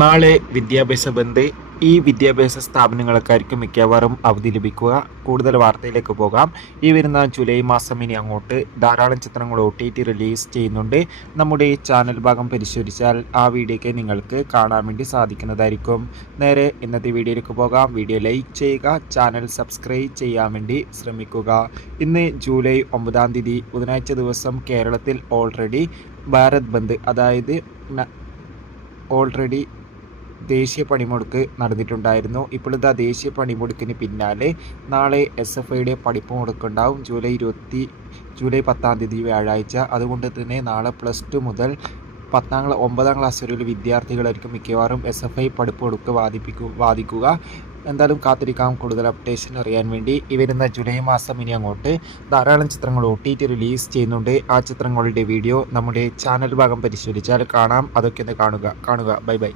നാളെ വിദ്യാഭ്യാസ ബന്ദ്. ഈ വിദ്യാഭ്യാസ സ്ഥാപനങ്ങൾക്കായിരിക്കും മിക്കവാറും അവധി ലഭിക്കുക. കൂടുതൽ വാർത്തയിലേക്ക് പോകാം. ഈ വരുന്ന ജൂലൈ മാസം ഇനി അങ്ങോട്ട് ധാരാളം ചിത്രങ്ങൾ OTT റിലീസ് ചെയ്യുന്നുണ്ട്. നമ്മുടെ ചാനൽ ഭാഗം പരിശോധിച്ചാൽ ആ വീഡിയോയ്ക്ക് നിങ്ങൾക്ക് കാണാൻ വേണ്ടി സാധിക്കുന്നതായിരിക്കും. നേരെ ഇന്നത്തെ വീഡിയോയിലേക്ക് പോകാം. വീഡിയോ ലൈക്ക് ചെയ്യുക, ചാനൽ സബ്സ്ക്രൈബ് ചെയ്യാൻ വേണ്ടി ശ്രമിക്കുക. ഇന്ന് ജൂലൈ 9 ബുധനാഴ്ച ദിവസം കേരളത്തിൽ ഓൾറെഡി ഭാരത് ബന്ദ്, അതായത് ഓൾറെഡി ദേശീയ പണിമുടക്ക് നടന്നിട്ടുണ്ടായിരുന്നു. ഇപ്പോൾ ഇതാ ദേശീയ പണിമുടക്കിന് പിന്നാലെ നാളെ SFIയുടെ പഠിപ്പ് മുടക്കുണ്ടാവും. ജൂലൈ 10 വ്യാഴാഴ്ച. അതുകൊണ്ട് തന്നെ നാളെ +2 മുതൽ 9ാം ക്ലാസ് വരെയുള്ള വിദ്യാർത്ഥികളായിരിക്കും മിക്കവാറും SFI പഠിപ്പ് മുടക്ക് ബാധിക്കുക. എന്തായാലും കാത്തിരിക്കാം കൂടുതൽ അപ്ഡേഷൻ അറിയാൻ വേണ്ടി. ഈ വരുന്ന ജൂലൈ മാസം ഇനി അങ്ങോട്ട് ധാരാളം ചിത്രങ്ങൾ OTT റിലീസ് ചെയ്യുന്നുണ്ട്. ആ ചിത്രങ്ങളുടെ വീഡിയോ നമ്മുടെ ചാനൽ ഭാഗം പരിശോധിച്ചാൽ കാണാം. അതൊക്കെ ഒന്ന് കാണുക. ബൈ.